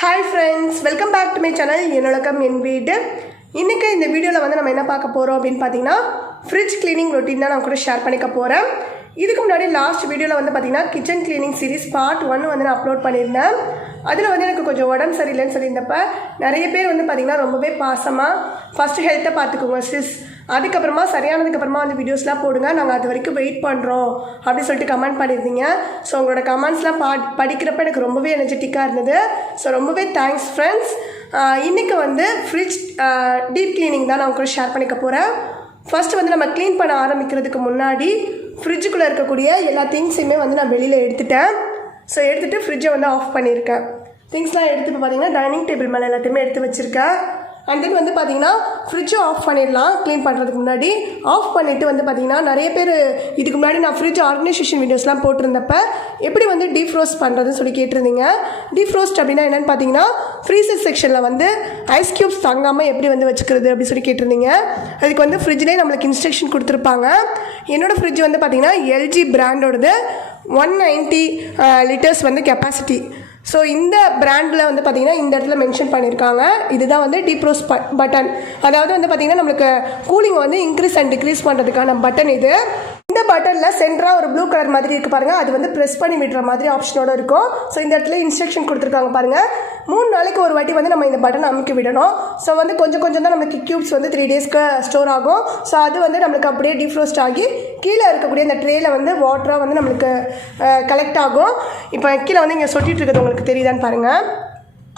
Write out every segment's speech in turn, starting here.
Hi friends, welcome back to my channel enulagamenveedu. இன்னைக்கு இந்த வீடியோல வந்து நம்ம என்ன பார்க்க போறோம் அப்படினு பாத்தீங்கன்னா fridge cleaning routine தான் நான் கூட ஷேர் பண்ணிக்க போறேன். இதுக்கு முன்னாடி லாஸ்ட் வீடியோல வந்து பாத்தீங்கன்னா kitchen cleaning series part 1 வந்து நான் அப்லோட் பண்ணிருந்தேன். அதுல வந்து எனக்கு கொஞ்சம் உடம்பு சரியில்லைன்னு சொல்லியிருந்தப்ப நிறைய பேர் வந்து பாத்தீங்கன்னா ரொம்பவே பாசமா ஃபர்ஸ்ட் ஹெல்த்தை பார்த்துக்கோங்க சிஸ், அதுக்கப்புறமா சரியானதுக்கு அப்புறமா வந்து வீடியோஸ்லாம் போடுங்க, நாங்கள் அது வரைக்கும் வெயிட் பண்ணுறோம் அப்படின்னு சொல்லிட்டு கமெண்ட் பண்ணியிருந்தீங்க. ஸோ உங்களோட கமெண்ட்ஸ்லாம் படிக்கிறப்ப எனக்கு ரொம்பவே எனர்ஜெட்டிக்காக இருந்தது. ஸோ ரொம்பவே தேங்க்ஸ் ஃப்ரெண்ட்ஸ். இன்றைக்கி வந்து ஃப்ரிட்ஜ் டீப் கிளீனிங் தான் நான் உங்களுக்கு ஷேர் பண்ணிக்க போகிறேன். ஃபர்ஸ்ட் வந்து நம்ம க்ளீன் பண்ண ஆரம்பிக்கிறதுக்கு முன்னாடி ஃப்ரிட்ஜுக்குள்ளே இருக்கக்கூடிய எல்லா திங்ஸையுமே வந்து நான் வெளியில் எடுத்துட்டேன். ஸோ எடுத்துகிட்டு ஃப்ரிட்ஜை வந்து ஆஃப் பண்ணியிருக்கேன். திங்ஸ்லாம் எடுத்து இப்போ பார்த்தீங்கன்னா டைனிங் டேபிள் மேலே எல்லாத்தையுமே எடுத்து வச்சுருக்கேன். அண்ட் தென் வந்து பார்த்திங்கன்னா ஃப்ரிட்ஜை ஆஃப் பண்ணிடலாம். க்ளீன் பண்ணுறதுக்கு முன்னாடி ஆஃப் பண்ணிவிட்டு வந்து பார்த்திங்கன்னா நிறைய பேர் இதுக்கு முன்னாடி நான் ஃப்ரிட்ஜ் ஆர்கனைசேஷன் வீடியோஸ்லாம் போட்டிருந்தப்ப எப்படி வந்து டீஃப்ரோஸ்ட் பண்ணுறதுன்னு சொல்லி கேட்டிருந்தீங்க. டீஃப்ரோஸ்ட் அப்படின்னா என்னென்னு பார்த்தீங்கன்னா ஃப்ரீசர் செக்ஷனில் வந்து ஐஸ் க்யூப்ஸ் தங்காமல் எப்படி வந்து வச்சுக்கிறது அப்படின்னு சொல்லி கேட்டிருந்தீங்க. அதுக்கு வந்து ஃப்ரிட்ஜ்லேயே நம்மளுக்கு இன்ஸ்ட்ரக்ஷன் கொடுத்துருப்பாங்க. என்னோடய ஃப்ரிட்ஜ் வந்து பார்த்திங்கன்னா எல்ஜி பிராண்டோடது 190 லிட்டர்ஸ் வந்து கெப்பாசிட்டி. ஸோ இந்த பிராண்டில் வந்து பார்த்திங்கன்னா இந்த இடத்துல மென்ஷன் பண்ணியிருக்காங்க. இதுதான் வந்து டீப்ரோஸ்ட் பட்டன். அதாவது வந்து பார்த்திங்கன்னா நம்மளுக்கு கூலிங் வந்து இன்க்ரீஸ் அண்ட் டிக்ரீஸ் பண்ணுறதுக்கான பட்டன் இது. இந்த பட்டனில் சென்டராக ஒரு ப்ளூ கலர் மாதிரி இருக்குது பாருங்கள், அது வந்து ப்ரெஸ் பண்ணி விடுற மாதிரி ஆப்ஷனோடு இருக்கும். ஸோ இந்த இடத்துல இன்ஸ்ட்ரக்ஷன் கொடுத்துருக்காங்க பாருங்கள். 3 நாளைக்கு ஒரு வாட்டி வந்து நம்ம இந்த பட்டனை அமுக்கி விடணும். ஸோ வந்து கொஞ்சம் கொஞ்சம் தான் நம்மளுக்கு க்யூப்ஸ் வந்து 3 டேஸ்க்கு ஸ்டோர் ஆகும். ஸோ அது வந்து நம்மளுக்கு அப்படியே டீஃப்ரோஸ்ட் ஆகி கீழே இருக்கக்கூடிய அந்த ட்ரேயில் வந்து வாட்டராக வந்து நம்மளுக்கு கலெக்ட் ஆகும். இப்போ கீழே வந்து இங்கே சொட்டிகிட்டு இருக்கிறது உங்களுக்கு தெரியுதான்னு பாருங்கள்.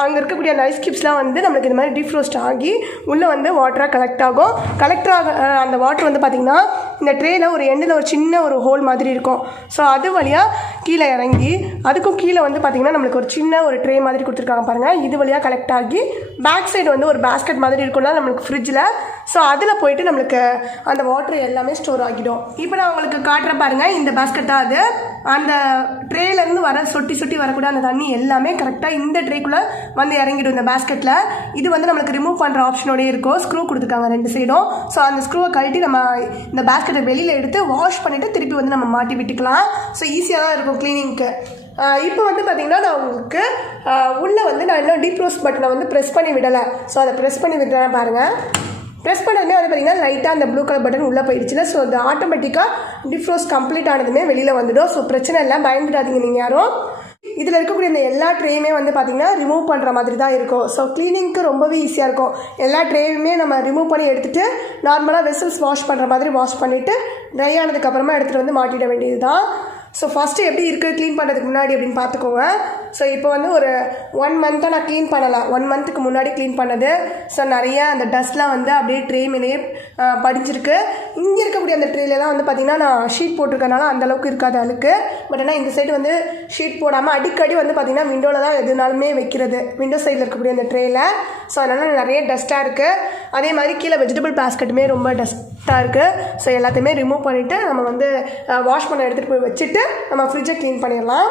அங்கே இருக்கக்கூடிய அந்த ஐஸ் கியூப்ஸ்லாம் வந்து நம்மளுக்கு இந்த மாதிரி டீஃப்ரோஸ்ட் ஆகி உள்ளே வந்து வாட்டராக கலெக்ட் ஆகும். கலெக்ட் ஆக அந்த வாட்டர் வந்து பார்த்திங்கன்னா இந்த ட்ரேயில் ஒரு எண்டில் ஒரு சின்ன ஒரு ஹோல் மாதிரி இருக்கும். ஸோ அது வழியாக கீழே இறங்கி அதுக்கும் கீழே வந்து பார்த்திங்கன்னா நம்மளுக்கு ஒரு சின்ன ஒரு ட்ரே மாதிரி கொடுத்துருக்காங்க பாருங்கள். இது வழியாக கலெக்ட் ஆகி பேக் சைடு வந்து ஒரு பேஸ்கெட் மாதிரி இருக்கும்ல நம்மளுக்கு ஃப்ரிட்ஜில். ஸோ அதில் போயிட்டு நம்மளுக்கு அந்த வாட்டர் எல்லாமே ஸ்டோர் ஆகிடும். இப்போ நான் உங்களுக்கு காட்டுற பாருங்கள், இந்த பேஸ்கெட் தான் அது. அந்த ட்ரேலேருந்து வர சொட்டி சொட்டி வரக்கூடிய அந்த தண்ணி எல்லாமே கரெக்டாக இந்த ட்ரேக்குள்ளே வந்து இறங்கிடும் இந்த பேஸ்கெட்டில். இது வந்து நம்மளுக்கு ரிமூவ் பண்ணுற ஆப்ஷனோடய இருக்கும். ஸ்க்ரூ கொடுத்துருக்காங்க 2 சைடும். ஸோ அந்த ஸ்க்ரூவை கழட்டி நம்ம இந்த பேஸ்கெட்டை வெளியில் எடுத்து வாஷ் பண்ணிவிட்டு திருப்பி வந்து நம்ம மாட்டி விட்டுக்கலாம். ஸோ ஈஸியாக தான் இருக்கும் க்ளீனிங்க்கு. இப்போ வந்து பார்த்திங்கன்னா நான் உங்களுக்கு உள்ளே வந்து நான் இன்னும் டீப்ரோஸ்ட் பட்டனை வந்து ப்ரெஸ் பண்ணி விடலை. ஸோ அதை ப்ரெஸ் பண்ணி விடுறேன் பாருங்கள். ப்ரெஸ் பண்ணதுமே வந்து பார்த்திங்கன்னா லைட்டாக அந்த ப்ளூ கலர் பட்டன் உள்ளே போயிடுச்சுன்னா ஸோ அது ஆட்டோமேட்டிக்காக டீஃப்ரோஸ்ட் கம்ப்ளீட் ஆனதுமே வெளியில் வந்துடும். ஸோ பிரச்சனை இல்லை, பயந்துடாதீங்க நீங்கள் யாரும். இதில் இருக்கக்கூடிய இந்த எல்லா ட்ரேயுமே வந்து பார்த்திங்கன்னா ரிமூவ் பண்ணுற மாதிரி தான் இருக்கும். ஸோ க்ளீனிங்க்கு ரொம்பவே ஈஸியாக இருக்கும். எல்லா ட்ரேயுமே நம்ம ரிமூவ் பண்ணி எடுத்துகிட்டு நார்மலாக வெசல்ஸ் வாஷ் பண்ணுற மாதிரி வாஷ் பண்ணிவிட்டு ட்ரை ஆனதுக்கப்புறமா எடுத்துகிட்டு வந்து மாட்டிட வேண்டியது தான். ஸோ ஃபஸ்ட்டு எப்படி இருக்குது க்ளீன் பண்ணுறதுக்கு முன்னாடி அப்படின்னு பார்த்துக்கோங்க. ஸோ இப்போ வந்து ஒரு 1 மந்த்தாக நான் க்ளீன் பண்ணலாம். 1 மந்த்துக்கு முன்னாடி க்ளீன் பண்ணது. ஸோ நிறைய அந்த டஸ்ட்லாம் வந்து அப்படியே ட்ரே மேலேயே படிஞ்சிருக்கு. இங்கே இருக்கக்கூடிய அந்த ட்ரேலலாம் வந்து பார்த்திங்கன்னா நான் ஷீட் போட்டிருக்கனால அந்தளவுக்கு இருக்காது அழுக்கு. பட் ஆனால் இந்த சைடு வந்து ஷீட் போடாமல் அடிக்கடி வந்து பார்த்திங்கன்னா விண்டோவில் தான் எதுனாலுமே வைக்கிறது, விண்டோ சைடில் இருக்கக்கூடிய அந்த ட்ரேயில். ஸோ அதனால் நிறைய டஸ்ட்டாக இருக்குது. அதே மாதிரி கீழே வெஜிடபிள் பேஸ்கெட்டுமே ரொம்ப டஸ்ட்டாக இருக்குது. ஸோ எல்லாத்தையுமே ரிமூவ் பண்ணிவிட்டு நம்ம வந்து வாஷ் பண்ண எடுத்துகிட்டு போய் வச்சுட்டு நம்ம ஃப்ரிட்ஜை க்ளீன் பண்ணிடலாம்.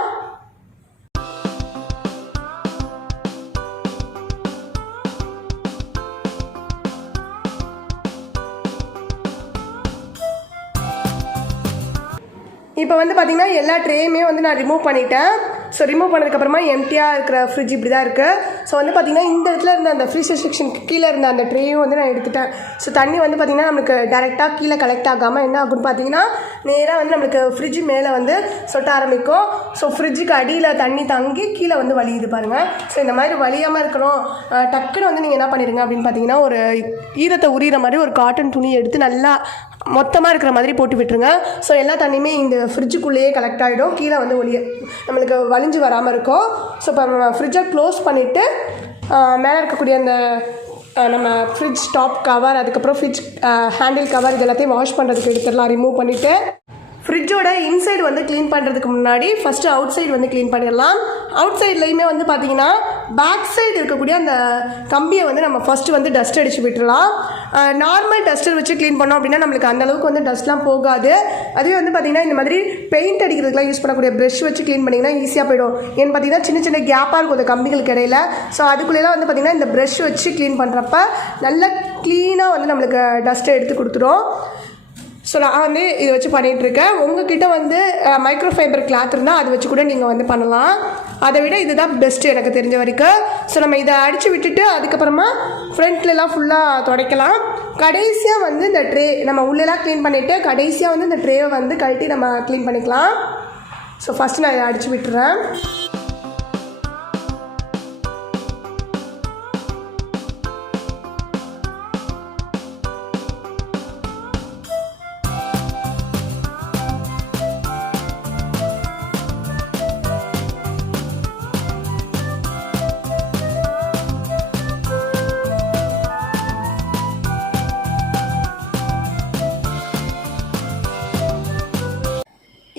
இப்போ வந்து பார்த்திங்கன்னா எல்லா ட்ரேயுமே வந்து நான் ரிமூவ் பண்ணிட்டேன். ஸோ ரிமூவ் பண்ணதுக்கப்புறமா எம்டியாக இருக்கிற ஃப்ரிட்ஜ் இப்படி தான் இருக்குது. ஸோ வந்து பார்த்திங்கன்னா இந்த இடத்துல இருந்த அந்த ஃப்ரீசர் செக்ஷனுக்கு கீழே இருந்த அந்த ட்ரேயும் வந்து நான் எடுத்துட்டேன். ஸோ தண்ணி வந்து பார்த்திங்கன்னா நம்மளுக்கு டேரெக்டாக கீழே கலெக்ட் ஆகாமல் என்ன ஆகும்னு பார்த்திங்கன்னா நேராக வந்து நம்மளுக்கு ஃப்ரிட்ஜ் மேலே வந்து சொட்ட ஆரம்பிக்கும். ஸோ ஃப்ரிட்ஜுக்கு அடியில் தண்ணி தங்கி கீழே வந்து வலியுது பாருங்கள். ஸோ இந்த மாதிரி வலியாமல் இருக்கணும் டக்குன்னு வந்து நீங்கள் என்ன பண்ணிடுங்க அப்படின்னு பார்த்தீங்கன்னா ஒரு ஈரத்தை உரிகிற மாதிரி ஒரு காட்டன் துணி எடுத்து நல்லா மொத்தமாக இருக்கிற மாதிரி போட்டு விட்டுருங்க. ஸோ எல்லா தண்ணியுமே இந்த ஃப்ரிட்ஜுக்குள்ளேயே கலெக்ட் ஆகிடும், கீழே வந்து நம்மளுக்கு வலிஞ்சு வராமல் இருக்கும். ஸோ இப்போ நம்ம ஃப்ரிட்ஜை க்ளோஸ் பண்ணிவிட்டு மேலே இருக்கக்கூடிய அந்த நம்ம ஃப்ரிட்ஜ் டாப் கவர், அதுக்கப்புறம் ஃப்ரிட்ஜ் ஹேண்டில் கவர் இது எல்லாத்தையும் வாஷ் பண்ணுறதுக்கு எடுத்துடலாம். ரிமூவ் பண்ணிவிட்டு ஃப்ரிட்ஜோட இன்சைடு வந்து க்ளீன் பண்ணுறதுக்கு முன்னாடி ஃபஸ்ட்டு அவுட் சைடு வந்து க்ளீன் பண்ணிடலாம். அவுட் சைட்லேயுமே வந்து பார்த்திங்கன்னா பேக் சைடு இருக்கக்கூடிய அந்த கம்பியை வந்து நம்ம ஃபஸ்ட்டு வந்து டஸ்ட் அடித்து விட்டுடலாம். நார்மல் டஸ்டர் வச்சு க்ளீன் பண்ணோம் அப்படின்னா நம்மளுக்கு அந்தளவுக்கு வந்து டஸ்ட்லாம் போகாது. அதுவே வந்து பார்த்திங்கன்னா இந்த மாதிரி பெயிண்ட் அடிக்கிறதுக்குலாம் யூஸ் பண்ணக்கூடிய ப்ரஷ் வச்சு க்ளீன் பண்ணிங்கன்னா ஈஸியாக போயிடும். ஏன்னு பார்த்திங்கன்னா சின்ன சின்ன கேப்பாக இருக்கும் அந்த கம்பிகளுக்கு இடையில. ஸோ அதுக்குள்ளேலாம் வந்து பார்த்திங்கன்னா இந்த ப்ரஷ் வச்சு க்ளீன் பண்ணுறப்ப நல்லா க்ளீனாக வந்து நம்மளுக்கு டஸ்ட்டை எடுத்து கொடுத்துரும். ஸோ நான் வந்து இதை வச்சு பண்ணிகிட்ருக்கேன். உங்கள்கிட்ட வந்து மைக்ரோஃபைபர் கிளாத் இருந்தால் அதை வச்சு கூட நீங்கள் வந்து பண்ணலாம். அதை விட இதுதான் பெஸ்ட்டு எனக்கு தெரிஞ்ச வரைக்கும். ஸோ நம்ம இதை அடித்து விட்டுட்டு அதுக்கப்புறமா ஃப்ரண்ட்லலாம் ஃபுல்லாக துடைக்கலாம். கடைசியாக வந்து இந்த ட்ரே நம்ம உள்ளெல்லாம் க்ளீன் பண்ணிவிட்டு கடைசியாக வந்து இந்த ட்ரேவை வந்து கழட்டி நம்ம க்ளீன் பண்ணிக்கலாம். ஸோ ஃபஸ்ட்டு நான் இதை அடித்து விட்டுறேன்.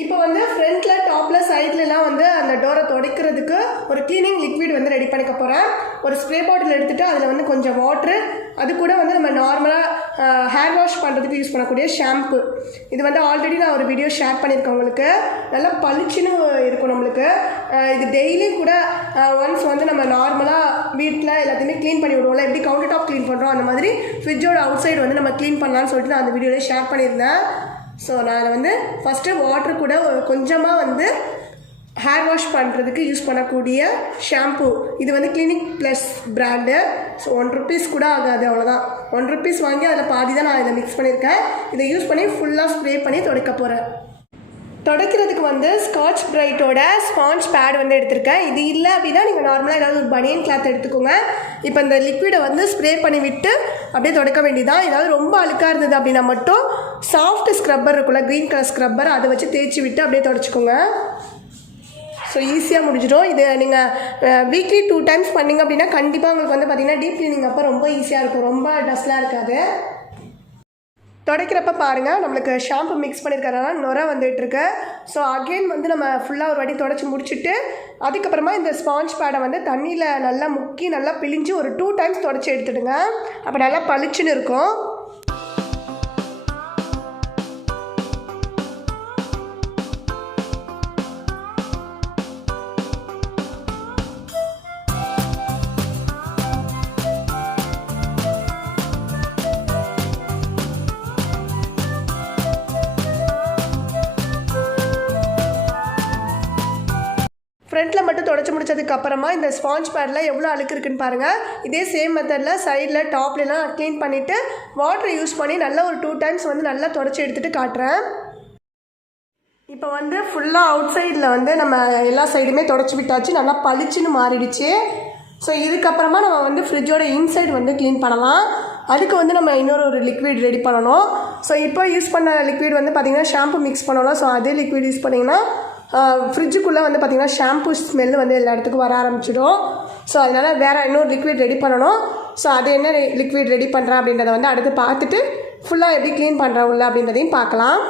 இப்போ வந்து ஃப்ரண்ட்டில் டாப்பில் சைட்லலாம் வந்து அந்த டோரை துடைக்கிறதுக்கு ஒரு க்ளீனிங் லிக்விட் வந்து ரெடி பண்ணிக்க போகிறேன். ஒரு ஸ்ப்ரே பாட்டில் எடுத்துகிட்டு அதில் வந்து கொஞ்சம் வாட்ரு, அது கூட வந்து நம்ம நார்மலாக ஹேர் வாஷ் பண்ணுறதுக்கு யூஸ் பண்ணக்கூடிய ஷாம்பு. இது வந்து ஆல்ரெடி நான் ஒரு வீடியோ ஷேர் பண்ணியிருக்கேன் உங்களுக்கு. நல்லா பளிச்சுன்னு இருக்கும் நம்மளுக்கு. இது டெய்லி கூட ஒன்ஸ் வந்து நம்ம நார்மலாக வீட்டில் எல்லாத்தையுமே க்ளீன் பண்ணி விடுவோம்ல, எப்படி கவுண்டர் டாப் க்ளீன் பண்ணுறோம் அந்த மாதிரி ஃப்ரிட்ஜோட அவுட் சைடு வந்து நம்ம க்ளீன் பண்ணலான்னு சொல்லிட்டு நான் அந்த வீடியோவில் ஷேர் பண்ணியிருந்தேன். ஸோ நான் அதை வந்து ஃபஸ்ட்டு வாட்ரு கூட கொஞ்சமாக வந்து ஹேர் வாஷ் பண்ணுறதுக்கு யூஸ் பண்ணக்கூடிய ஷாம்பு. இது வந்து கிளினிக் ப்ளஸ் பிராண்டு. ஸோ ₹1 கூட ஆகாது, அவ்வளோதான். ₹1 வாங்கி அதில் பாதி தான் நான் இதை மிக்ஸ் பண்ணியிருக்கேன். இதை யூஸ் பண்ணி ஃபுல்லாக ஸ்ப்ரே பண்ணி துடைக்க போகிறேன். துடைக்கிறதுக்கு வந்து ஸ்காட்ச் பிரைட்டோட ஸ்பாஞ்ச் பேட் வந்து எடுத்திருக்கேன். இது இல்லை அப்படின்னா நீங்கள் நார்மலாக ஏதாவது ஒரு பனியன் கிளாத் எடுத்துக்கோங்க. இப்போ இந்த லிக்விடை வந்து ஸ்ப்ரே பண்ணி விட்டு அப்படியே துடைக்க வேண்டியதான். ஏதாவது ரொம்ப அழுக்காக இருந்தது அப்படின்னா மட்டும் சாஃப்ட் ஸ்க்ரப்பர் இருக்குல்ல, க்ரீன் கலர் ஸ்க்ரப்பர், அதை வச்சு தேய்ச்சி விட்டு அப்படியே துடைச்சிக்கோங்க. ஸோ ஈஸியாக முடிஞ்சிடும். இது நீங்கள் வீக்லி 2 times பண்ணிங்க அப்படின்னா கண்டிப்பாக உங்களுக்கு வந்து பார்த்திங்கன்னா டீப் க்ளீனிங் அப்போ ரொம்ப ஈஸியாக இருக்கும், ரொம்ப டஸ்ட்லாம் இருக்காது. துடைக்கிறப்ப பாருங்கள், நம்மளுக்கு ஷாம்பு மிக்ஸ் பண்ணியிருக்கறதுனால நுரை வந்துட்டுருக்கு. ஸோ அகெயின் வந்து நம்ம ஃபுல்லாக ஒரு வாட்டி துடைச்சி முடிச்சுட்டு அதுக்கப்புறமா இந்த ஸ்பாஞ்ச் பேடை வந்து தண்ணியில் நல்லா முக்கி நல்லா பிழிஞ்சு ஒரு 2 times துடைச்சி எடுத்துடுங்க. அப்போ நல்லா பளிச்சுன்னு இருக்கும். ஃப்ரண்ட்டில் மட்டும் துடைச்சி முடிச்சதுக்கப்புறமா இந்த ஸ்பாஞ்ச் பேடில் எவ்வளோ அழுக்கு இருக்குன்னு பாருங்கள். இதே சேம் மெத்தடில் சைடில் டாப்லாம் க்ளீன் பண்ணிவிட்டு வாட்டர் யூஸ் பண்ணி நல்லா ஒரு 2 times வந்து நல்லா துடைச்சி எடுத்துகிட்டு காட்டுறேன். இப்போ வந்து ஃபுல்லாக அவுட் சைடில் வந்து நம்ம எல்லா சைடுமே துடைச்சி விட்டாச்சு, நல்லா பளிச்சுன்னு மாறிடுச்சு. ஸோ இதுக்கப்புறமா நம்ம வந்து ஃப்ரிட்ஜோட இன்சைடு வந்து க்ளீன் பண்ணலாம். அதுக்கு வந்து நம்ம இன்னொரு லிக்விட் ரெடி பண்ணணும். ஸோ இப்போ யூஸ் பண்ண லிக்விட் வந்து பார்த்திங்கன்னா ஷாம்பு மிக்ஸ் பண்ணணும். ஸோ அதே லிக்விட் யூஸ் பண்ணிங்கன்னா ஃப்ரிட்ஜுக்குள்ளே வந்து பார்த்திங்கன்னா ஷாம்பு ஸ்மெல் வந்து எல்லா இடத்துக்கும் வர ஆரம்பிச்சிடும். ஸோ அதனால் வேறு இன்னொரு லிக்விட் ரெடி பண்ணணும். ஸோ அது என்ன லிக்விட் ரெடி பண்ணுறேன் அப்படின்றத வந்து அடுத்து பார்த்துட்டு ஃபுல்லாக எப்படி க்ளீன் பண்ணுறேன் உள்ள அப்படின்றதையும் பார்க்கலாம்.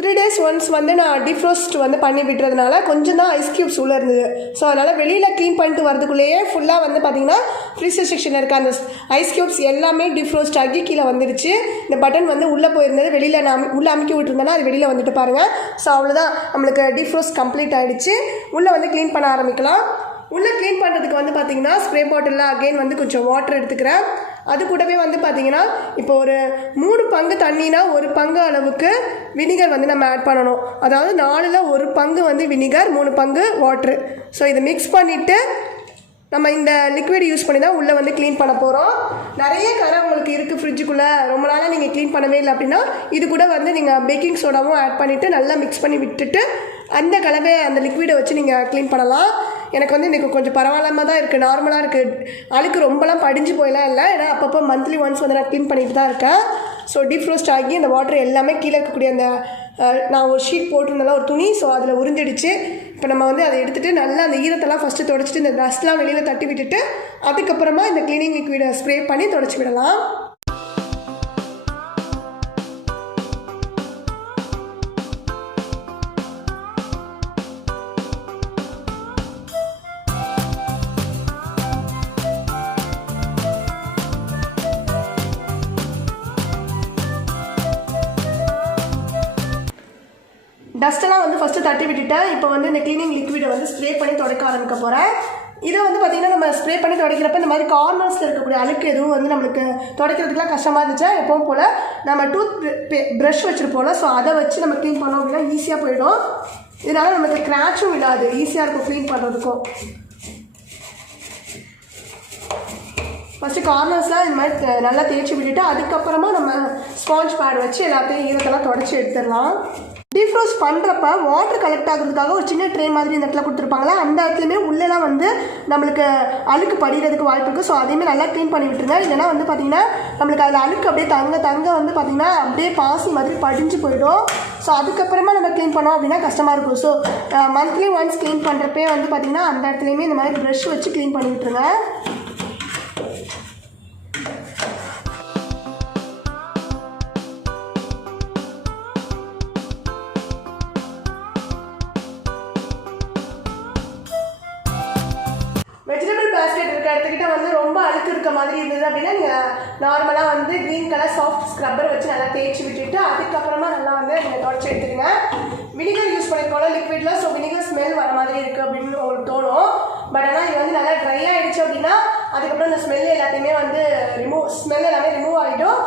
3 days ஒன்ஸ் வந்து நான் டிஃப்ரோஸ்ட் வந்து பண்ணி விட்டுறதுனால கொஞ்சம் தான் ஐஸ் க்யூப்ஸ் உள்ளே இருந்தது. ஸோ அதனால் வெளியில் க்ளீன் பண்ணிட்டு வரதுக்குள்ளேயே ஃபுல்லாக வந்து பார்த்திங்கன்னா ஃப்ரீசர் செக்ஷனில் இருக்க அந்த ஐஸ் க்யூப்ஸ் எல்லாமே டிஃப்ரோஸ்ட் ஆகி கீழே வந்துடுச்சு. இந்த பட்டன் வந்து உள்ளே போயிருந்தது, வெளியில் நான் உள்ளே அமுக்கி விட்டுருந்தேன்னா அது வெளியில் வந்துட்டு பாருங்கள். ஸோ அவ்வளோதான், நம்மளுக்கு டிஃப்ரோஸ்ட் கம்ப்ளீட் ஆகிடுச்சு. உள்ளே வந்து க்ளீன் பண்ண ஆரம்பிக்கலாம். உள்ளே க்ளீன் பண்ணுறதுக்கு வந்து பார்த்திங்கன்னா ஸ்ப்ரே பாட்டிலில் அகெயின் வந்து கொஞ்சம் வாட்டர் எடுத்துக்கிறேன். அது கூடவே வந்து பார்த்திங்கன்னா இப்போ ஒரு 3 பங்கு தண்ணினா 1 பங்கு அளவுக்கு வினிகர் வந்து நம்ம ஆட் பண்ணணும். அதாவது 4ல் 1 பங்கு வந்து வினிகர், 3 பங்கு வாட்ரு. ஸோ இதை மிக்ஸ் பண்ணிவிட்டு நம்ம இந்த லிக்விட் யூஸ் பண்ணி தான் உள்ளே வந்து க்ளீன் பண்ண போகிறோம். நிறைய கரை உங்களுக்கு இருக்குது ஃப்ரிட்ஜுக்குள்ளே, ரொம்ப நாளாக நீங்கள் க்ளீன் பண்ணவே இல்லை அப்படின்னா இது கூட வந்து நீங்கள் பேக்கிங் சோடாவும் ஆட் பண்ணிவிட்டு நல்லா மிக்ஸ் பண்ணி விட்டுட்டு அந்த கலவை அந்த லிக்விடை வச்சு நீங்கள் க்ளீன் பண்ணலாம். எனக்கு வந்து இன்றைக்கி கொஞ்சம் பரவாயில்லாமல் தான் இருக்குது, நார்மலாக இருக்குது. அழுக்கு ரொம்பலாம் படிஞ்சு போயெல்லாம் இல்லை. ஏன்னா அப்பப்போ மந்த்லி ஒன்ஸ் வந்து நான் க்ளீன் பண்ணிட்டு தான் இருக்கேன். ஸோ டீஃப்ரோஸ்ட் ஆகி அந்த வாட்டர் எல்லாமே கீழே இருக்கக்கூடிய அந்த நான் ஒரு ஷீட் போட்டிருந்தேன் ஒரு துணி, ஸோ அதில் உறிஞ்சிடுச்சு. இப்போ நம்ம வந்து அதை எடுத்துகிட்டு நல்லா அந்த ஈரத்தெல்லாம் ஃபஸ்ட்டு துடைச்சிட்டு இந்த டஸ்ட்லாம் வெளியில் தட்டி விட்டுட்டு அதுக்கப்புறமா இந்த க்ளீனிங் லிக்விடை ஸ்ப்ரே பண்ணி துடைச்சி விடலாம். டஸ்ட்டெல்லாம் வந்து ஃபஸ்ட்டு தட்டி விட்டுட்டேன். இப்போ வந்து இந்த க்ளீனிங் லிக்விடை வந்து ஸ்ப்ரே பண்ணி துடைக்க ஆரம்பிக்க போகிறேன். இதை வந்து பார்த்திங்கன்னா நம்ம ஸ்ப்ரே பண்ணி துடைக்கிறப்ப இந்த மாதிரி கார்னர்ஸில் இருக்கக்கூடிய அழுக்கு எதுவும் வந்து நம்மளுக்கு துடைக்கிறதுக்குலாம் கஷ்டமாக இருந்துச்சா எப்பவும் போல் நம்ம டூத் ப்ரஷ் வச்சுருப்போம்ல, ஸோ அதை வச்சு நம்ம க்ளீன் பண்ணோம் அப்படின்னா ஈஸியாக போயிடும். இதனால் நமக்கு கிராச்சும் விடாது, ஈஸியாக இருக்கும் க்ளீன் பண்ணுறதுக்கும். ஃபஸ்ட்டு கார்னர்ஸ்லாம் இந்த மாதிரி நல்லா தேய்ச்சி விட்டுட்டு அதுக்கப்புறமா நம்ம ஸ்பாஞ்ச் பேட் வச்சு எல்லாத்தையும் ஈரத்தெல்லாம் தொடச்சி எடுத்துடலாம். டீஃப்ரோஸ்ட் பண்ணுறப்ப வாட்டர் கலெக்ட் ஆகுறதுக்காக ஒரு சின்ன ட்ரே மாதிரி இந்த இடத்துல கொடுத்துருப்பாங்களா, அந்த இடத்துலையுமே உள்ளெல்லாம் வந்து நம்மளுக்கு அழுக்கு படிக்கிறதுக்கு வாய்ப்பு இருக்குது. ஸோ அதையுமே நல்லா க்ளீன் பண்ணி விட்டுருங்க. இல்லைனா வந்து பார்த்திங்கன்னா நம்மளுக்கு அதில் அழுக்கு அப்படியே தங்க வந்து பார்த்திங்கன்னா அப்படியே பாசி மாதிரி படிஞ்சு போயிடும். ஸோ அதுக்கப்புறமா நம்ம க்ளீன் பண்ணோம் அப்படின்னா கஷ்டமாக இருக்கும். ஸோ மந்த்லி ஒன்ஸ் க்ளீன் பண்ணுறப்பே வந்து பார்த்திங்கன்னா அந்த இடத்துலையுமே இந்த மாதிரி ப்ரஷ் வச்சு க்ளீன் பண்ணி விட்டுருங்க. வெஜிடபிள் பேஸ்கெட் இருக்க இடத்துக்கிட்ட வந்து ரொம்ப அழுக்கு இருக்க மாதிரி இருந்தது அப்படின்னா நீங்கள் நார்மலாக வந்து க்ரீன் கலர் சாஃப்ட் ஸ்க்ரப்பர் வச்சு நல்லா தேய்ச்சி விட்டுட்டு அதுக்கப்புறமா நல்லா வந்து நீங்கள் தொடச்சி எடுத்துருங்க. வினிகர் யூஸ் பண்ணிருக்கோம் லிக்விடில், ஸோ வினிகர் ஸ்மெல் வர மாதிரி இருக்குது அப்படின்னு உங்களுக்கு தோணும். பட் ஆனால் இது வந்து நல்லா ட்ரை ஆகிடுச்சு அப்படின்னா அதுக்கப்புறம் இந்த ஸ்மெல் எல்லாத்தையுமே வந்து ஸ்மெல் எல்லாமே ரிமூவ் ஆகிடும்.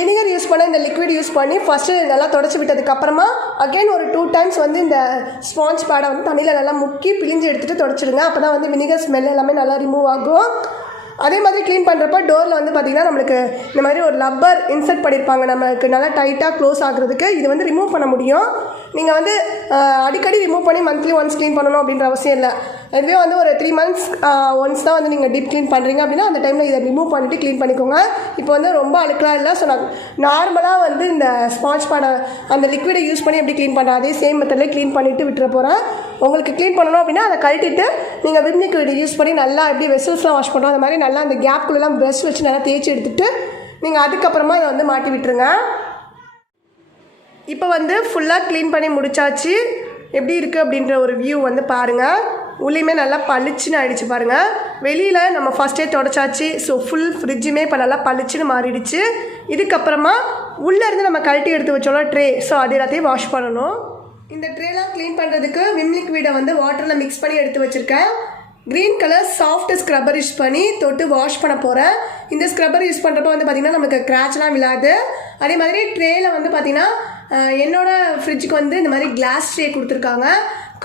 வினிகர் யூஸ் பண்ண இந்த லிக்விட் யூஸ் பண்ணி ஃபஸ்ட்டு நல்லா தொடச்சி விட்டதுக்கப்புறமா அகைன் ஒரு 2 times வந்து இந்த ஸ்பாஞ்ச் பேடை வந்து தண்ணியில் நல்லா முக்கி பிழிஞ்சு எடுத்துகிட்டு தொடச்சிடுங்க. அப்போ தான் வந்து வினிகர் ஸ்மெல் எல்லாமே நல்லா ரிமூவ் ஆகும். அதே மாதிரி க்ளீன் பண்ணுறப்ப டோரில் வந்து பார்த்திங்கன்னா நம்மளுக்கு இந்த மாதிரி ஒரு லப்பர் இன்சர்ட் பண்ணியிருப்பாங்க நம்மளுக்கு நல்லா டைட்டாக க்ளோஸ் ஆகுறதுக்கு. இது வந்து ரிமூவ் பண்ண முடியும். நீங்கள் வந்து அடிக்கடி ரிமூவ் பண்ணி மந்த்லி ஒன்ஸ் க்ளீன் பண்ணணும் அப்படின்ற அவசியம் இல்லை. இதுவே வந்து ஒரு 3 months ஒன்ஸ் தான் வந்து நீங்கள் டீப் க்ளீன் பண்ணுறீங்க அப்படின்னா அந்த டைமில் இதை ரிமூவ் பண்ணிவிட்டு க்ளீன் பண்ணிக்கோங்க. இப்போ வந்து ரொம்ப அழுக்கலாம் இல்லை. ஸோ நான் நார்மலாக வந்து இந்த ஸ்பாஞ்ச் பேடை அந்த லிக்விடை யூஸ் பண்ணி எப்படி க்ளீன் பண்ணுற அதே சேம் மெத்தடில் க்ளீன் பண்ணிவிட்டு விட்டுற போகிறேன். உங்களுக்கு க்ளீன் பண்ணணும் அப்படின்னா அதை கழட்டிட்டு நீங்கள் விம் லிக்விட் யூஸ் பண்ணி நல்லா எப்படி வெசல்ஸ்லாம் வாஷ் பண்ணுறோம் அந்த மாதிரி நல்லா அந்த கேப்குள்ளெல்லாம் ப்ரஷ் வச்சு நல்லா தேய்ச்சி எடுத்துகிட்டு நீங்கள் அதுக்கப்புறமா இதை வந்து மாட்டி விட்டுருங்க. இப்போ வந்து ஃபுல்லாக க்ளீன் பண்ணி முடிச்சாச்சு. எப்படி இருக்குது அப்படின்ற ஒரு வியூ வந்து பாருங்கள். உள்ளேயுமே நல்லா பளிச்சுன்னு ஆகிடுச்சு பாருங்கள். வெளியில் நம்ம ஃபஸ்ட்டே தொடச்சாச்சு. ஸோ ஃபுல் ஃப்ரிட்ஜுமே இப்போ நல்லா பளிச்சுன்னு மாறிடுச்சு. இதுக்கப்புறமா உள்ளேருந்து நம்ம கழட்டி எடுத்து வச்சோம்னா ட்ரே, ஸோ அது எல்லாத்தையும் வாஷ் பண்ணணும். இந்த ட்ரேலாம் க்ளீன் பண்ணுறதுக்கு விம் லிக்விடை வந்து வாட்டரில் மிக்ஸ் பண்ணி எடுத்து வச்சுருக்கேன். Green colour soft scrubber use பண்ணி தொட்டு வாஷ் பண்ண போகிறேன். இந்த ஸ்க்ரப்பர் யூஸ் பண்ணுறப்போ வந்து பார்த்திங்கன்னா நமக்கு கிராச்லாம் விழாது. அதே மாதிரி ட்ரேயில் வந்து பார்த்திங்கன்னா என்னோடய ஃப்ரிட்ஜுக்கு வந்து இந்த மாதிரி கிளாஸ் ட்ரே கொடுத்துருக்காங்க.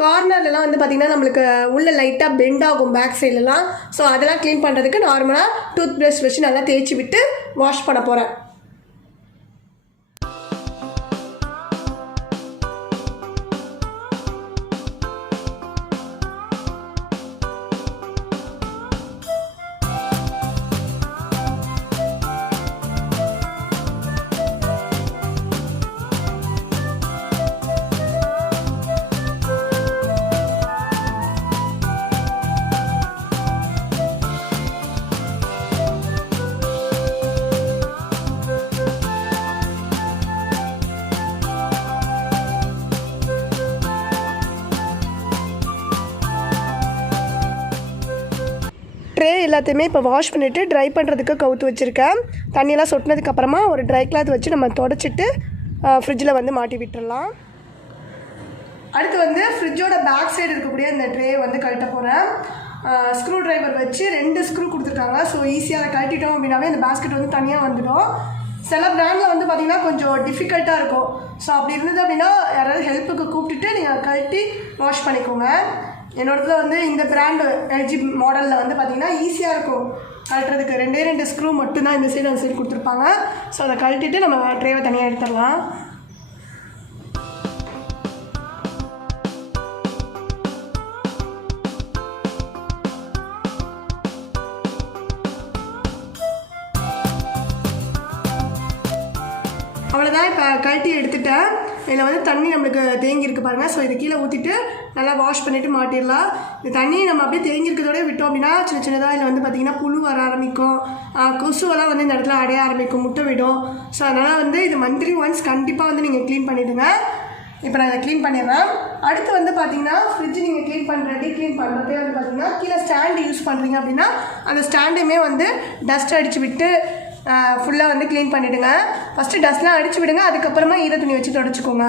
கார்னர்லலாம் வந்து பார்த்திங்கன்னா நம்மளுக்கு உள்ள லைட்டாக பெண்ட் ஆகும் பேக் சைட்லலாம். ஸோ அதெல்லாம் க்ளீன் பண்ணுறதுக்கு நார்மலாக டூத் ப்ரஷ் வச்சு நல்லா தேய்ச்சி விட்டு வாஷ் பண்ண போகிறேன். ட்ரே எல்லாத்தையுமே இப்போ வாஷ் பண்ணிவிட்டு ட்ரை பண்ணுறதுக்கு கவுத்து வச்சுருக்கேன். தண்ணியெல்லாம் சொட்டினதுக்கப்புறமா ஒரு ட்ரை கிளாத் வச்சு நம்ம தொடச்சிட்டு ஃப்ரிட்ஜில் வந்து மாட்டி விட்டுடலாம். அடுத்து வந்து ஃப்ரிட்ஜோட பேக் சைடு இருக்கக்கூடிய இந்த ட்ரே வந்து கழட்ட போகிறேன். ஸ்க்ரூ ட்ரைவர் வச்சு 2 ஸ்க்ரூ கொடுத்துருக்காங்க. ஸோ ஈஸியாக அதை கழட்டிட்டோம் அப்படின்னாவே அந்த பேஸ்கெட் வந்து தனியாக வந்துடும். சில பிராண்டில் வந்து பார்த்திங்கன்னா கொஞ்சம் டிஃபிகல்ட்டாக இருக்கும். ஸோ அப்படி இருந்தது அப்படின்னா யாராவது ஹெல்ப்புக்கு கூப்பிட்டுட்டு நீங்கள் கழட்டி வாஷ் பண்ணிக்கோங்க. என்னோடதுல வந்து இந்த பிராண்டு எல்ஜி மாடலில் வந்து பார்த்திங்கன்னா ஈஸியாக இருக்கும் கழட்டுறதுக்கு. 2 ஸ்க்ரூ மட்டும்தான் இந்த சைடு அந்த சைடு கொடுத்துருப்பாங்க. ஸோ அதை கழட்டிட்டு நம்ம ட்ரேவை தனியாக எடுத்துடலாம். அவ்வளோதான். இப்போ கழட்டி எடுத்துட்டேன். இதில் வந்து தண்ணி நம்மளுக்கு தேங்கியிருக்கு பாருங்கள். ஸோ இது கீழே ஊற்றிட்டு நல்லா வாஷ் பண்ணிவிட்டு மாட்டிடலாம். இந்த தண்ணி நம்ம அப்படியே தேங்கியிருக்கிறதோட விட்டோம் அப்படின்னா சின்ன சின்னதாக இதில் வந்து பார்த்திங்கன்னா புழு வர ஆரம்பிக்கும், கொசுவெல்லாம் வந்து இந்த இடத்துல அடைய ஆரம்பிக்கும், முட்டை விடும். ஸோ அதனால் வந்து இது மந்த்லி ஒன்ஸ் கண்டிப்பாக வந்து நீங்கள் க்ளீன் பண்ணிவிடுங்க. இப்போ நான் இதை க்ளீன் பண்ணிடுறேன். அடுத்து வந்து பார்த்திங்கன்னா ஃப்ரிட்ஜ் நீங்கள் க்ளீன் பண்ணுறதே வந்து பார்த்திங்கன்னா கீழே ஸ்டாண்டு யூஸ் பண்ணுறீங்க அப்படின்னா அந்த ஸ்டாண்டுமே வந்து டஸ்ட் அடித்து விட்டு ஃபுல்லாக வந்து க்ளீன் பண்ணிவிடுங்க. ஃபஸ்ட்டு டஸ்ட்லாம் அடித்து விடுங்க. அதுக்கப்புறமா ஈர துணி வச்சு தொடச்சிக்கோங்க.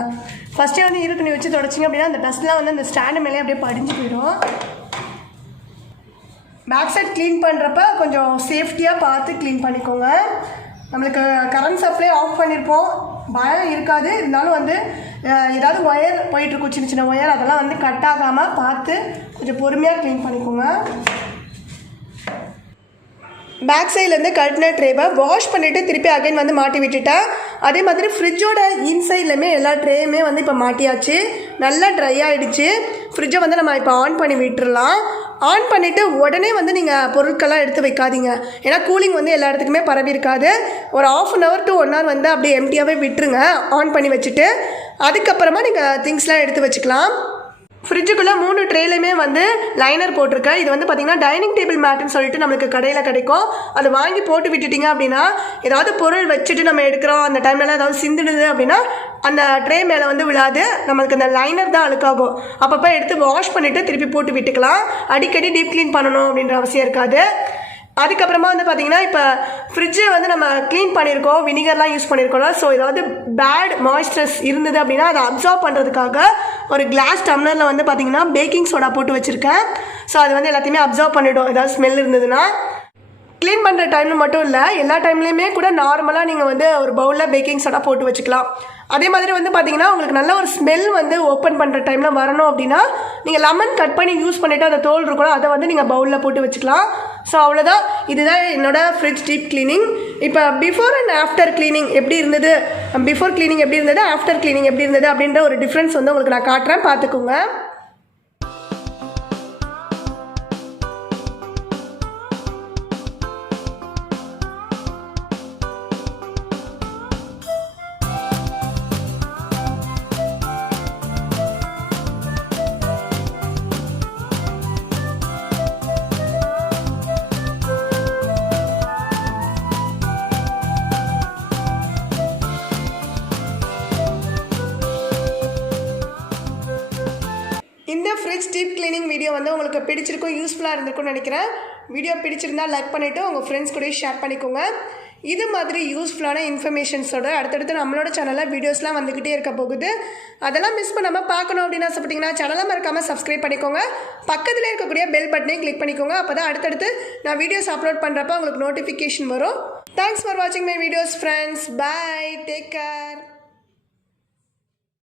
ஃபஸ்ட்டே வந்து ஈர துணி வச்சு தொடச்சிங்க அப்படின்னா அந்த டஸ்ட்லாம் வந்து அந்த ஸ்டாண்டு மேலே அப்படியே படிஞ்சு போயிடும். பேக் சைட் க்ளீன் பண்ணுறப்ப கொஞ்சம் சேஃப்டியாக பார்த்து க்ளீன் பண்ணிக்கோங்க. நம்மளுக்கு கரண்ட் சப்ளை ஆஃப் பண்ணியிருப்போம், பயம் இருக்காது. இருந்தாலும் வந்து ஏதாவது ஒயர் போயிட்டுருக்கும், சின்ன சின்ன ஒயர், அதெல்லாம் வந்து கட் ஆகாமல் பார்த்து கொஞ்சம் பொறுமையாக க்ளீன் பண்ணிக்கோங்க. பேக் சைட்லேருந்து கழட்டின ட்ரேவை வாஷ் பண்ணிவிட்டு திருப்பி அகைன் வந்து மாட்டி விட்டுட்டேன். அதே மாதிரி ஃப்ரிட்ஜோட இன்சைட்லையுமே எல்லா ட்ரேயுமே வந்து இப்போ மாட்டியாச்சு, நல்லா ட்ரை ஆகிடுச்சு. ஃப்ரிட்ஜை வந்து நம்ம இப்போ ஆன் பண்ணி விட்டுடலாம். ஆன் பண்ணிவிட்டு உடனே வந்து நீங்கள் பொருட்கள்லாம் எடுத்து வைக்காதீங்க, ஏன்னா கூலிங் வந்து எல்லா இடத்துக்குமே பரவி இருக்காது. ஒரு 1/2 hour to 1 hour வந்து அப்படியே எம்டியாகவே விட்டுருங்க ஆன் பண்ணி வச்சுட்டு. அதுக்கப்புறமா நீங்கள் திங்ஸ்லாம் எடுத்து வச்சுக்கலாம். ஃப்ரிட்ஜுக்குள்ளே 3 ட்ரேலையுமே வந்து லைனர் போட்டிருக்கேன். இது வந்து பார்த்திங்கன்னா டைனிங் டேபிள் மேட்டுன்னு சொல்லிட்டு நம்மளுக்கு கடையில் கிடைக்கும். அதை வாங்கி போட்டு விட்டுட்டிங்க அப்படின்னா ஏதாவது பொருள் வச்சுட்டு நம்ம எடுக்கிறோம், அந்த டைம்லலாம் ஏதாவது சிந்துடுது அப்படின்னா அந்த ட்ரே மேலே வந்து விழாது, நம்மளுக்கு அந்த லைனர் தான் அழுக்காகும். அப்பப்போ எடுத்து வாஷ் பண்ணிவிட்டு திருப்பி போட்டு விட்டுக்கலாம். அடிக்கடி டீப் க்ளீன் பண்ணணும் அப்படின்ற அவசியம் இருக்காது. அதுக்கப்புறமா வந்து பார்த்திங்கன்னா இப்போ ஃப்ரிட்ஜை வந்து நம்ம க்ளீன் பண்ணியிருக்கோம், வினிகர்லாம் யூஸ் பண்ணியிருக்கோம்ல. ஸோ ஏதாவது பேட் மாய்ஸ்சர்ஸ் இருந்தது அப்படின்னா அதை அப்சார்ப் பண்ணுறதுக்காக ஒரு கிளாஸ் டம்ளரில் வந்து பார்த்திங்கன்னா பேக்கிங் சோடா போட்டு வச்சுருக்கேன். ஸோ அது வந்து எல்லாத்தையுமே அப்சார்ப் பண்ணிவிடும் ஏதாவது ஸ்மெல் இருந்ததுன்னா. க்ளீன் பண்ணுற டைமில் மட்டும் இல்லை, எல்லா டைம்லேயுமே கூட நார்மலாக நீங்கள் வந்து ஒரு பவுலில் பேக்கிங் சோடா போட்டு வச்சுக்கலாம். அதே மாதிரி வந்து பார்த்திங்கன்னா உங்களுக்கு நல்ல ஒரு ஸ்மெல் வந்து ஓப்பன் பண்ணுற டைமில் வரணும் அப்படின்னா நீங்கள் லெமன் கட் பண்ணி யூஸ் பண்ணிவிட்டு அந்த தோல் இருக்கணும், அதை வந்து நீங்கள் பவுலில் போட்டு வச்சுக்கலாம். ஸோ அவ்வளோதான், இதுதான் என்னோடய ஃப்ரிட்ஜ் டீப் க்ளீனிங். இப்போ பிஃபோர் அண்ட் ஆஃப்டர் க்ளீனிங் எப்படி இருந்தது, பிஃபோர் க்ளீனிங் எப்படி இருந்தது, ஆஃப்டர் க்ளீனிங் எப்படி இருந்தது அப்படின்ற ஒரு டிஃப்ரென்ஸ் வந்து உங்களுக்கு நான் காட்டுறேன், பார்த்துக்கோங்க. இந்த ஃப்ரிட்ஜ் டீப் க்ளீனிங் வீடியோ வந்து உங்களுக்கு பிடிச்சிருக்கும், யூஸ்ஃபுல்லாக இருந்திருக்கும்னு நினைக்கிறேன். வீடியோ பிடிச்சிருந்தால் லைக் பண்ணிவிட்டு உங்கள் ஃப்ரெண்ட்ஸ் கூட ஷேர் பண்ணிக்கோங்க. இது மாதிரி யூஸ்ஃபுல்லான இன்ஃபர்மேஷன்ஸோட அடுத்தடுத்து நம்மளோட சேனலில் வீடியோஸ்லாம் வந்துக்கிட்டே இருக்க போகுது. அதெல்லாம் மிஸ் பண்ணாமல் பார்க்கணும் அப்படின்னு ஆசைப்பட்டீங்கன்னா சேனலை மறக்காமல் சப்ஸ்கிரைப் பண்ணிக்கோங்க. பக்கத்தில் இருக்கக்கூடிய பெல் பட்டனையும் கிளிக் பண்ணிக்கோங்க. அப்போ தான் அடுத்தடுத்து நான் வீடியோஸ் அப்லோட் பண்ணுறப்ப உங்களுக்கு நோட்டிஃபிகேஷன் வரும். தேங்க்ஸ் ஃபார் வாட்சிங் my videos friends. Bye, take care.